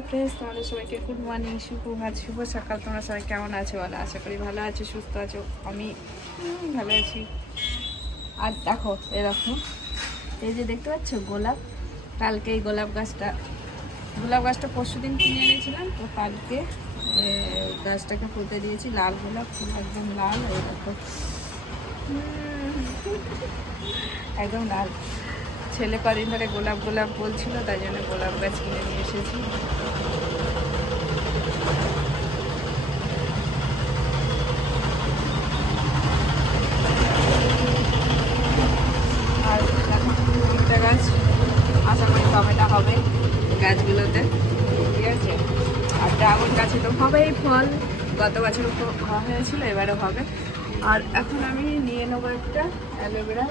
Hi friends তোমাদের সবাইকে good morning সুপ্রভাত শুভ সকাল। তোমরা সবাই কেমন আছো? বলো, আশা করি ভালো আছো, সুস্থ আছো। আমি ভালো আছি। আর দেখো এ দেখো এই যে দেখতে পাচ্ছ, গোলাপ। কালকে এই গোলাপ গাছটা গোলাপ গাছটা পরশু দিন কিনে এনেছিলাম, তো কালকে গাছটাকে পুঁতে দিয়েছি, লাল গোলাপ, ফুল একদম লাল দেখো। একদম লাল। ছেলে কদিন ধরে গোলাপ গোলাপ বলছিল, তাই জন্য গোলাপ গাছ কিনে নিয়ে এসেছি। আর গাছ, আশা করি গাছগুলোতে। ঠিক আছে? আর ড্রাগন গাছে তো হবেই ফল, গত হবে। আর এখন আমি নিয়ে নেব একটা অ্যালোভেরা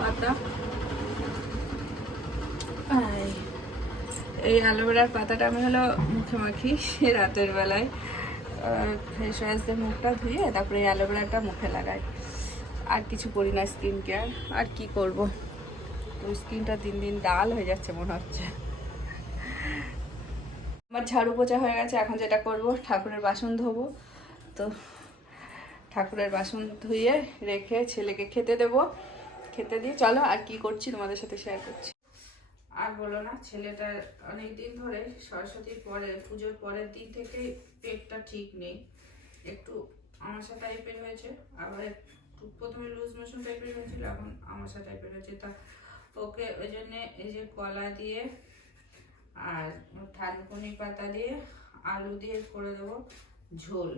পাতা। এই- এই অ্যালোভেরার পাতাটা আমি হলো মুখে মাখি রাতের বেলায়। ফেস ওয়াশ দিয়ে মুখটা ধুয়ে তারপরে এই অ্যালোভেরাটা মুখে লাগাই। আর কিছু করি না স্কিন কেয়ার আর কি করব? তো স্কিনটা দিন দিন ডাল হয়ে যাচ্ছে মনে হচ্ছে। আমার ঝাড়ু পোচা হয়ে গেছে, এখন যেটা করব, ঠাকুরের বাসন ধোবো। তো ঠাকুরের বাসন ধুয়ে রেখে ছেলেকে খেতে দেবো। খেতে দিয়ে চলো আর কি করছি তোমাদের সাথে শেয়ার করছি। আর বলো না ছেলেটার অনেক দিন ধরে সরস্বতীর পরে, পুজোর পরের দিন থেকে পেটটা ঠিক নেই। একটু আমাশা টাইপের হয়েছে, আবার প্রথমে লুজ মোশন টাইপের হয়েছিল, এখন আমাশা টাইপের হয়েছে। তা ওকে ওই জন্যে এই যে কলা দিয়ে আর থানকুনি পাতা দিয়ে আলু দিয়ে করে দেবো ঝোল।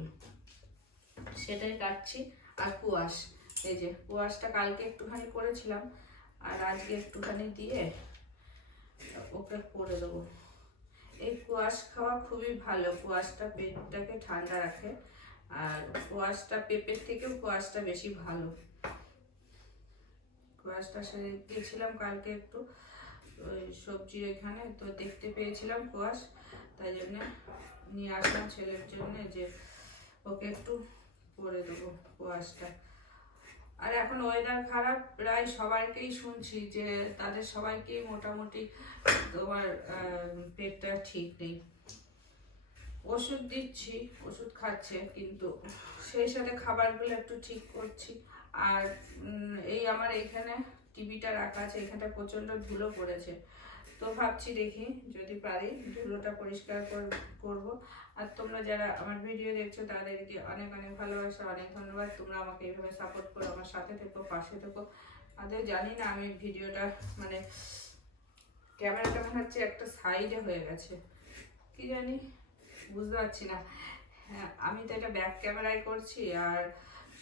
সেটাই কাটছি। আর কুয়াশ, এই যে কুয়াশটা কালকে একটুখানি করেছিলাম, আর আজকে একটুখানি দিয়ে ওকে করে দেবো। এই কুয়াশ খাওয়া খুবই ভালো। কুয়াশটা পেটটাকে ঠান্ডা রাখে। আর কুয়াশটা পেঁপের থেকেও কুয়াশটা বেশি ভালো। কুয়াশটা সে গেছিলাম কালকে একটু, ওই সবজির এখানে, তো দেখতে পেয়েছিলাম কুয়াশ। তাই জন্য নিয়ে আসলাম ছেলের জন্য যে ওকে একটু করে দেবো কুয়াশটা। আর এখন ওয়েদার খারাপ, প্রায় সবাইকেই শুনছি যে তাদের সবাইকেই মোটামুটি তোমার পেটটা ঠিক নেই। ওষুধ দিচ্ছি, ওষুধ খাচ্ছে, কিন্তু সেই সাথে খাবারগুলো একটু ঠিক করছি। আর এই আমার এখানে টিভিটা রাখা আছে এখানটা প্রচণ্ড ধুলো পড়েছে। তো ভাবছি দেখি, যদি পারি, ধুলোটা পরিষ্কার কর- করব। আর তোমরা যারা আমার ভিডিও দেখছ, তাদেরকে অনেক অনেক ভালোবাসা, অনেক ধন্যবাদ। তোমরা আমাকে এইভাবে সাপোর্ট করো, আমার সাথে থেকো, পাশে থেকো। আদৌ জানি না, আমি ভিডিওটা মানে ক্যামেরাটা মনে হচ্ছে একটা সাইডে হয়ে গেছে। কি জানি, বুঝতে পারছি না। হ্যাঁ আমি তো এটা ব্যাক ক্যামেরায় করছি, আর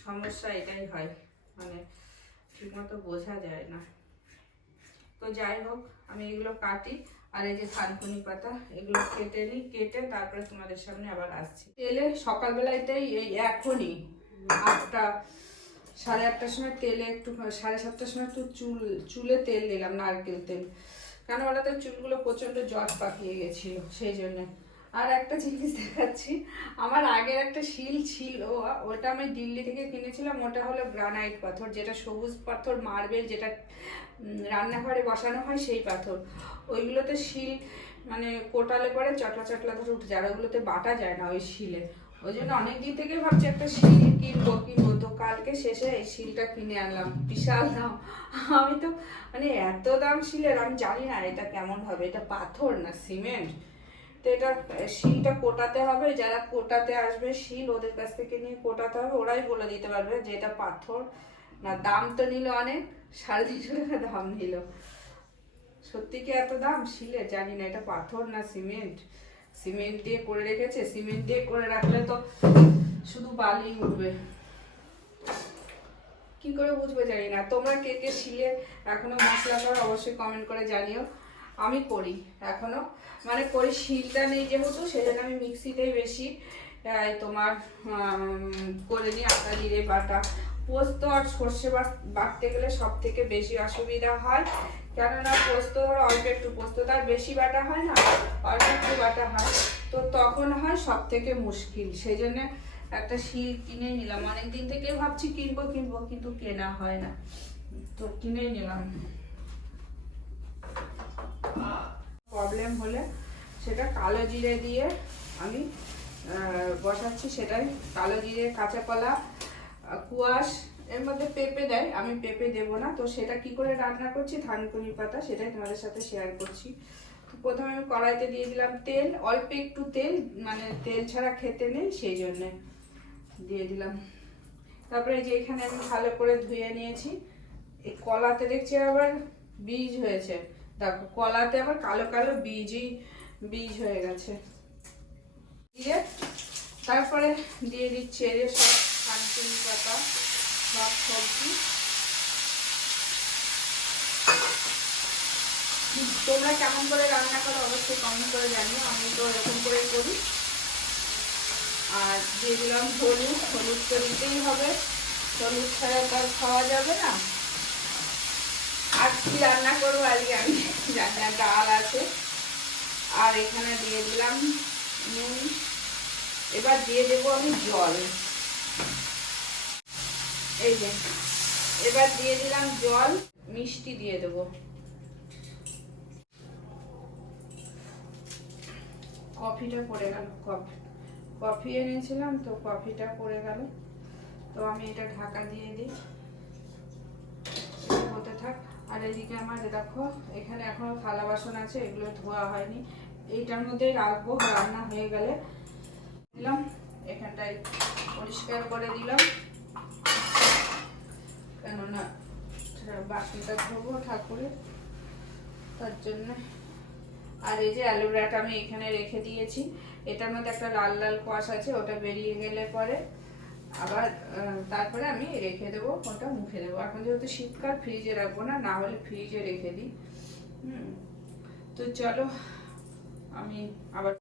সমস্যা এটাই হয়। মানে ঠিকমতো বোঝা যায় না। তো যাই হোক, আমি এগুলো কাটি, আর এই যে থানকুনি পাতা, এগুলো কেটে নিই, কেটে তারপরে তোমাদের সামনে আবার আসছি। তেলে সকালবেলাতেই এই এখনই আটটা, সাড়ে আটটার সময় তেলে একটু, সাড়ে সাতটার সময় একটু চুল, চুলে তেল দিলাম, নারকেল তেল। কেন ওরা তো চুলগুলো প্রচণ্ড জট পাকিয়ে গেছিল, সেই জন্য। আর একটা জিনিস দেখাচ্ছি। আমার আগের একটা শিল ছিল, ওটা আমি দিল্লি থেকে কিনেছিলাম, ওটা হলো গ্রানাইট পাথর, যেটা সবুজ পাথর, মার্বেল যেটা রান্নাঘরে বসানো হয় সেই পাথর। ওইগুলোতে শিল মানে কোটালে পরে চটলা চটলা ধরে উঠে যায় ওগুলোতে বাটা যায় না ওই শিলে। ওই জন্য অনেক দিন থেকে ভাবছি একটা শিল কিনবো কিনবো। তো কালকে শেষে এই শিলটা কিনে আনলাম, বিশাল দাম। আমি তো মানে এত দাম শিলের, আমি জানি না এটা কেমন হবে। এটা পাথর না সিমেন্ট? তো এটা শিলটা কোটাতে হবে, যারা কোটাতে আসবে, শিল ওদের কাছ থেকে নিয়ে কোটাতে হবে, ওরাই বলে দিতে পারবে যে এটা পাথর। না, দাম তো নিল অনেক, সাড়ে তিনশো টাকা দাম নিল। সত্যি কি এত দাম? শিলে জানি না, এটা পাথর না সিমেন্ট? সিমেন্ট দিয়ে করে রেখেছে, সিমেন্ট দিয়ে করে রাখলে তো শুধু বালি উঠবে। কি করে বুঝবে জানি না। তোমরা কে কে শিলে এখনও মশলা করো অবশ্যই কমেন্ট করে জানিও। আমি করি এখনও। মানে করি, শিলটা নেই যেহেতু, সেজন্য আমি মিক্সিতেই বেশি তোমার করে নিই আটা, জিরে, বাটা। পোস্ত আর সর্ষে বাট- বাটতে গেলে সব থেকে বেশি অসুবিধা হয়। কেননা পোস্ত ধরো, অল্প একটু পোস্ত, তার বেশি বাটা হয় না, অল্প একটু বাটা হয়। তো তখন হয় সব থেকে মুশকিল। সেই জন্যে একটা শিল কিনে নিলাম। অনেক দিন থেকে ভাবছি কিনবো কিনবো, কিন্তু কেনা হয় না। তো কিনেই নিলাম। প্রবলেম হলে সেটা কালো জিরে দিয়ে আমি বসাচ্ছি সেটাই। কালো জিরে, কাঁচা কলা কুয়াশ, এর মধ্যে পেঁপে দেয়। আমি পেঁপে দেবো না। তো সেটা কি করে রান্না করছি? থানকুনি পাতা, সেটাই তোমাদের সাথে শেয়ার করছি। প্রথমে আমি কড়াইতে দিয়ে দিলাম তেল, অল্প একটু তেল মানে তেল ছাড়া খেতে নেই, সেই জন্যে দিয়ে দিলাম। তারপরে যে এখানে আমি ভালো করে ধুয়ে নিয়েছি। এই কলাতে দেখছি আবার বীজ হয়েছে। দেখো, কলাতে আবার কালো কালো বীজই, বীজ হয়ে গেছে। দিয়ে তারপরে দিয়ে দিচ্ছি যে সব থানকুনি পাতা সব সবজি। তোমরা কেমন করে রান্না করো অবশ্যই কমেন্ট করে জানিও, আমি তো এরকম করে করি। আর দিয়ে দিলাম হলুদ হলুদ তো দিতেই হবে। হলুদ ছাড়া তো আর খাওয়া যাবে না। আর কি রান্না করব আজকে আমি? জানি না ডাল আছে। আর এখানে দিয়ে দিলাম নুন। এবার দিয়ে দেবো আমি জল। এই যে, এবার দিয়ে দিলাম জল, মিষ্টি দিয়ে দেবো। কফিটা পড়ে গেল, কফি কফি এনেছিলাম তো কফিটা পড়ে গেল। তো আমি এটা ঢাকা দিয়ে দিই। হতে থাক। আর এদিকে আমার দেখো, এখানে এখনও থালা বাসন আছে, এগুলো ধোয়া হয়নি। এইটার মধ্যেই রাখব, রান্না হয়ে গেলে। দিলাম, এখানটায় পরিষ্কার করে দিলাম। কেননা বাসনটা ধোবো ঠাকুরের, তার জন্য। আর এই যে অ্যালোভেরাটা আমি এখানে রেখে দিয়েছি, এটার মধ্যে একটা লাল লাল কোয়াশ আছে, ওটা বেরিয়ে গেলে পরে আবার তারপরে আমি রেখে দেবো ওটা মুখে দেবো। এখন যেহেতু শীতকাল ফ্রিজে রাখব না না হলে ফ্রিজে রেখে দিই। হুম, তো চলো, আমি আবার